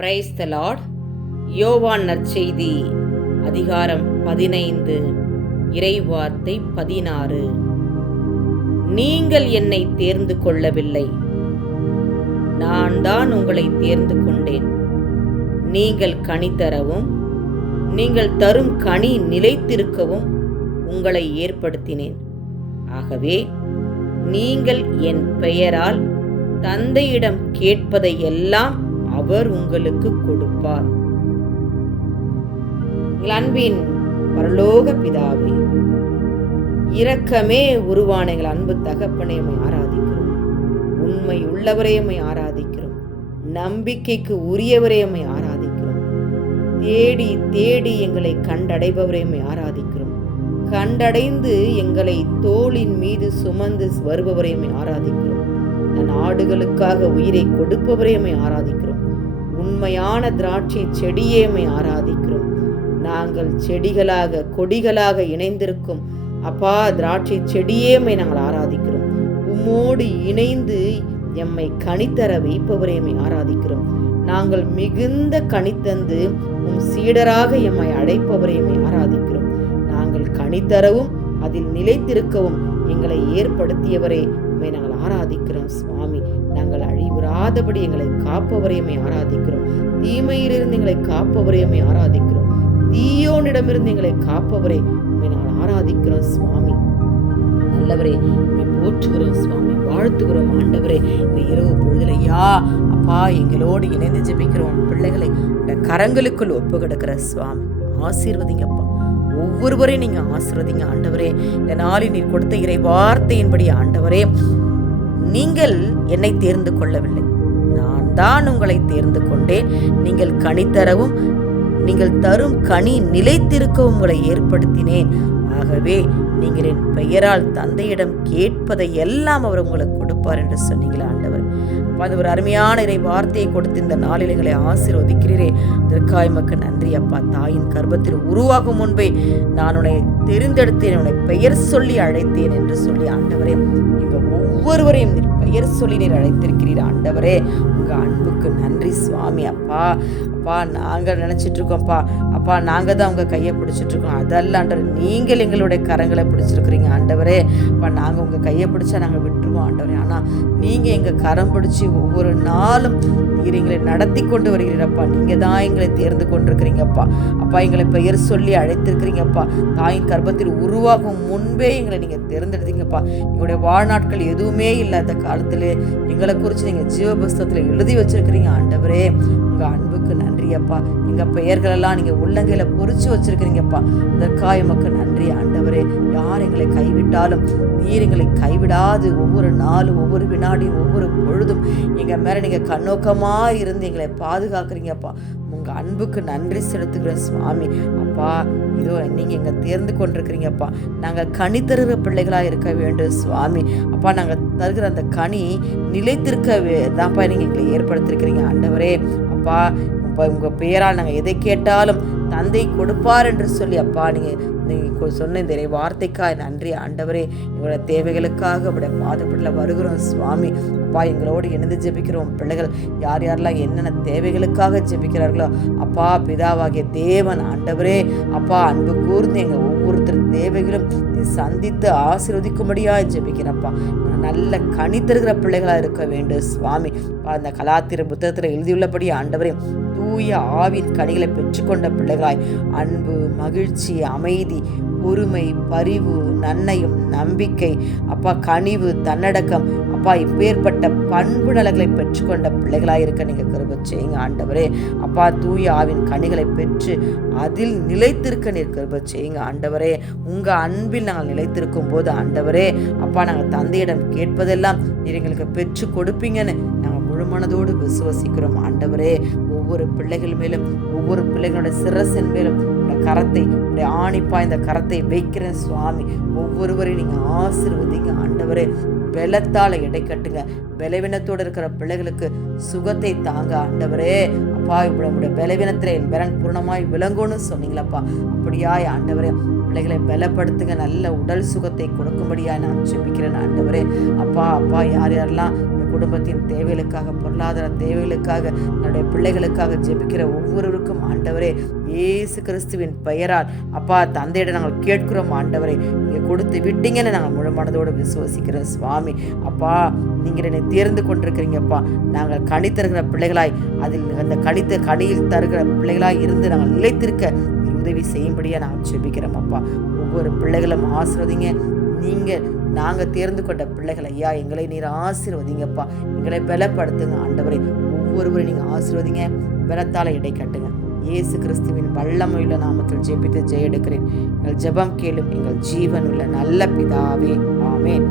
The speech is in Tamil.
பிரைஸ் த லார்ட் யோவான் நற்செய்தி அதிகாரம் பதினைந்து இறைவார்த்தை பதினாறு. நீங்கள் என்னை தேர்ந்து கொள்ளவில்லை. நான் தான் உங்களை தேர்ந்து கொண்டேன். நீங்கள் கனி தரவும் நீங்கள் தரும் கனி நிலைத்திருக்கவும் உங்களை ஏற்படுத்தினேன். ஆகவே நீங்கள் என் பெயரால் தந்தையிடம் கேட்பதை எல்லாம் அவர் உங்களுக்கு கொடுப்பார். எங்கள் அன்பின் பரலோக பிதாவே இரக்கமே உருவான எங்கள் அன்பு தகப்பனை ஆராதிக்கிறோம். உண்மை உள்ளவரே ஆராதிக்கிறோம். நம்பிக்கைக்கு உரியவரே ஆராதிக்கிறோம். தேடி தேடி எங்களை கண்டடைபவரே ஆராதிக்கிறோம். கண்டடைந்து எங்களை தோளின் மீது சுமந்து வருபவரை ஆராதிக்கிறோம். நாடுகளுக்காக ஆடுகளுக்காக உயிரை கொடுப்பவரே உம்மை ஆராதிக்கிறோம். உண்மையான திராட்சை செடியே உம்மை ஆராதிக்கிறோம். நாங்கள் செடிகளாக கொடிகளாக இணைந்திருக்கும் அப்பா திராட்சை செடியே உம்மை நாங்கள் ஆராதிக்கிறோம். உம்மோடு இணைந்து எம்மை கனித்தர வைப்பவரே எம்மை ஆராதிக்கிறோம். நாங்கள் மிகுந்த கனித்தந்து உம் சீடராக எம்மை அழைப்பவரே எம்மை ஆராதிக்கிறோம். நாங்கள் கனித்தரவும் அதில் நிலைத்திருக்கவும் எங்களை ஏற்படுத்தியவரே ஆராதிக்கிறோம் சுவாமி. நாங்கள் அழிவுறாதபடி எங்களை காப்பவரையுமே ஆராதிக்கிறோம். தீமையிலிருந்து எங்களை காப்பவரையுமே ஆராதிக்கிறோம். தீயோனிடமிருந்து எங்களை காப்பவரே நாங்கள் ஆராதிக்கிறோம் சுவாமி. நல்லவரே போற்றுகிறோம் சுவாமி வாழ்த்துகிறோம் ஆண்டவரே. இந்த இரவு பொழுதுல யா அப்பா எங்களோடு இணைந்து ஜெபிக்கிறோம் பிள்ளைகளை இந்த கரங்களுக்குள் ஒப்பு கிடக்கிற சுவாமி. ஆசீர்வதிங்கப்பா. ஒவ்வொருவரையும் நீங்க ஆசீர்வதிங்க ஆண்டவரே. இந்த நாளில் நீர் கொடுத்த இறை வார்த்தையின்படி ஆண்டவரே. நீங்கள் என்னை தேர்ந்து கொள்ளவில்லை. நான் தான் உங்களை தேர்ந்து கொண்டேன். நீங்கள் கனித்தரவும் நீங்கள் தரும் கனி நிலைத்திருக்கவும் உங்களை ஏற்படுத்தினேன். ஆகவே நீங்கள் என் பெயரால் தந்தையிடம் கேட்பதை எல்லாம் அவர் உங்களுக்கு கொடுப்பார் என்று சொன்னீங்களா ஆண்டவர்? அது ஒரு அருமையான இறை வார்த்தையை கொடுத்து இந்த நாளில் எங்களை ஆசீர்வதிக்கிறீரே. அதற்காய் மக்கு நன்றி அப்பா. தாயின் கர்ப்பத்தில் உருவாகும் முன்பே நான் உன்னை தெரிந்தெடுத்தேன் உன்னை பெயர் சொல்லி அழைத்தேன் என்று சொல்லி ஆண்டவரே எங்க ஒவ்வொருவரையும் பெயர் சொல்லி நீர் அழைத்திருக்கிறீர் ஆண்டவரே. உங்கள் அன்புக்கு நன்றி சுவாமி அப்பா. அப்பா நாங்கள் நினைச்சிட்டு இருக்கோம்ப்பா அப்பா நாங்கள் தான் உங்கள் கையை பிடிச்சிட்டு இருக்கோம் அதல்ல ஆண்டவர் நீங்கள் எங்களுடைய கரங்களை பிடிச்சிருக்கிறீங்க ஆண்டவரே. அப்பா நாங்கள் உங்கள் கையை பிடிச்சா நாங்கள் விட்டுருவோம் ஆண்டவரே. ஆனால் நீங்கள் எங்கள் கரம் பிடிச்சி ஒவ்வொரு நாளும் நீர் எங்களை நடத்தி கொண்டு வருகிறீரப்பா. நீங்கள் தான் எங்களை தேர்ந்து கொண்டிருக்கிறீங்கப்பா. அப்பா எங்களை பெயர் சொல்லி அழைத்திருக்கிறீங்கப்பா. தாயின் கர்ப்பத்தில் உருவாகும் முன்பே எங்களை நீங்கள் தேர்ந்தெடுத்தீங்கப்பா. எங்களுடைய வாழ்நாட்கள் எதுவுமே இல்லாத காலத்தில் எங்களை குறித்து நீங்கள் ஜீவபுஸ்தத்தில் எழுதி வச்சிருக்கிறீங்க ஆண்டவரே. உங்கள் அன்புக்கு நன்றி அப்பா எங்கள் பெயர்களெல்லாம் நீங்கள் உள்ளங்கையில் பொறிச்சு வச்சிருக்கிறீங்கப்பா. இதற்காக எமக்கு நன்றி ஆண்டவரே. யார் எங்களை கைவிட்டாலும் நீர் எங்களை கைவிடாது. ஒவ்வொரு நாளும் ஒவ்வொரு வினாடியும் ஒவ்வொரு பொழுதும் எங்கள் மேலே நீங்கள் கண்ணோக்கமாக இருந்து எங்களை பாதுகாக்கிறீங்கப்பா. உங்கள் அன்புக்கு நன்றி செலுத்துகிறேன் சுவாமி. அப்பா இதோ நீங்கள் எங்களை தேர்ந்து கொண்டிருக்கிறீங்கப்பா. நாங்கள் கனி தருகிற பிள்ளைகளாக இருக்க வேண்டும் சுவாமி. அப்பா நாங்கள் தருகிற அந்த கனி நிலைத்திருக்க வே- தான்ப்பா நீங்கள் எங்களை ஏற்படுத்தியிருக்கிறீங்க ஆண்டவரே. அப்பா இப்போ உங்கள் பெயரால் நாங்கள் எதை கேட்டாலும் தந்தை கொடுப்பார் என்று சொல்லி அப்பா நீங்கள் நீங்கள் சொன்ன இந்த வார்த்தைக்காக நன்றி. ஆண்டவரே எங்களோட தேவைகளுக்காக உடைய பாதப்படல வருகிறோம் சுவாமி. அப்பா எங்களோடு இணைந்து ஜெபிக்கிறோம் பிள்ளைகள். யார் யாரெல்லாம் என்னென்ன தேவைகளுக்காக ஜெபிக்கிறார்களோ அப்பா பிதாவாகிய தேவன் ஆண்டவரே. அப்பா அன்பு கூர்ந்து எங்கள் ஒவ்வொருத்தர் தேவைகளும் சந்தித்து ஆசீர்வதிக்கும்படியாக ஜெபிக்கிறப்பா. நல்ல கனி தருகிற பிள்ளைகளாக இருக்க வேண்டும் சுவாமி. அந்த கலாத்திர புத்தகத்தில் எழுதியுள்ளபடி ஆண்டவரே தூய ஆவின் கனிகளை பெற்றுக்கொண்ட பிள்ளைகளாய் அன்பு மகிழ்ச்சி அமைதி பொறுமை பரிவு நன்னயம் நம்பிக்கை அப்பா கனிவு தன்னடக்கம் அப்பா இப்பேற்பட்ட பண்பு நலங்களை பெற்றுக்கொண்ட பிள்ளைகளாக இருக்க நீங்கள் கிருப செய்யுங்க ஆண்டவரே. அப்பா தூய ஆவின் கனிகளை பெற்று அதில் நிலைத்திருக்க நீர் கிருப செய்யுங்க ஆண்டவரே. உங்கள் அன்பில் நாங்கள் நிலைத்திருக்கும் போது ஆண்டவரே அப்பா நாங்கள் தந்தையிடம் கேட்பதெல்லாம் நீர் எங்களுக்கு பெற்று கொடுப்பீங்கன்னு நாங்கள் முழு மனதோடு விசுவசிக்கிறோம் ஆண்டவரே. ஒவ்வொரு பிள்ளைகள் மேலும் ஒவ்வொரு பிள்ளைகளுடைய சிரசின் மேலும் கரத்தை உடைய ஆணிப்பா இந்த கரத்தை வைக்கிறேன் சுவாமி. ஒவ்வொருவரையும் நீங்கள் ஆசீர்வதிங்க ஆண்டவரே. பலத்தால் எடை கட்டுங்க. பலவீனத்தோடு இருக்கிற பிள்ளைகளுக்கு சுகத்தை தாங்க ஆண்டவரே. அப்பா இப்படி உங்களுடைய பலவீனத்தில் என் பலன் பூர்ணமாய் விளங்கும்னு சொன்னீங்களப்பா. அப்படியாய் ஆண்டவரே பிள்ளைகளை பலப்படுத்துங்க. நல்ல உடல் சுகத்தை கொடுக்கும்படியா நான் ஜெபிக்கிறேன் ஆண்டவரே. அப்பா அப்பா யார் யாரெல்லாம் இந்த குடும்பத்தின் தேவைகளுக்காக பொருளாதார தேவைகளுக்காக என்னுடைய பிள்ளைகளுக்காக ஜெபிக்கிற ஒவ்வொருவருக்கும் ஆண்டவரே இயேசு கிறிஸ்துவின் பெயரால் அப்பா தந்தையிடம் நாங்கள் கேட்கிறோம் ஆண்டவரே. நீங்கள் கொடுத்து விட்டீங்கன்னு நாங்கள் முழு மனதோடு விசுவசிக்கிறோம் சுவாமி. அப்பா நீங்கள் என்னை தேர்ந்து கொண்டிருக்கிறீங்கப்பா. நாங்கள் களி தருகிற பிள்ளைகளாய் அதில் அந்த கணித்த களியில் தருகிற பிள்ளைகளாய் இருந்து நாங்கள் நிலைத்திருக்க உதவி செய்யும்படியாக நாங்கள் செபிக்கிறோம் அப்பா ஒவ்வொரு பிள்ளைகளும் ஆசிர்வதிங்க. நீங்கள் நாங்கள் தேர்ந்து கொண்ட பிள்ளைகள் ஐயா எங்களை நீர் ஆசீர்வதிங்கப்பா. எங்களை பலப்படுத்துங்க ஆண்டவரை. ஒவ்வொருவரையும் நீங்கள் ஆசீர்வதிங்க. பலத்தால் இடை கட்டுங்க. இயேசு கிறிஸ்துவின் வல்லமையுள்ள நாமத்தில் ஜெபித்து ஜெய எடுக்கிறேன் எங்கள் ஜெபம் கேளும் எங்கள் ஜீவனுள்ள நல்ல பிதாவே. ஆமேன்.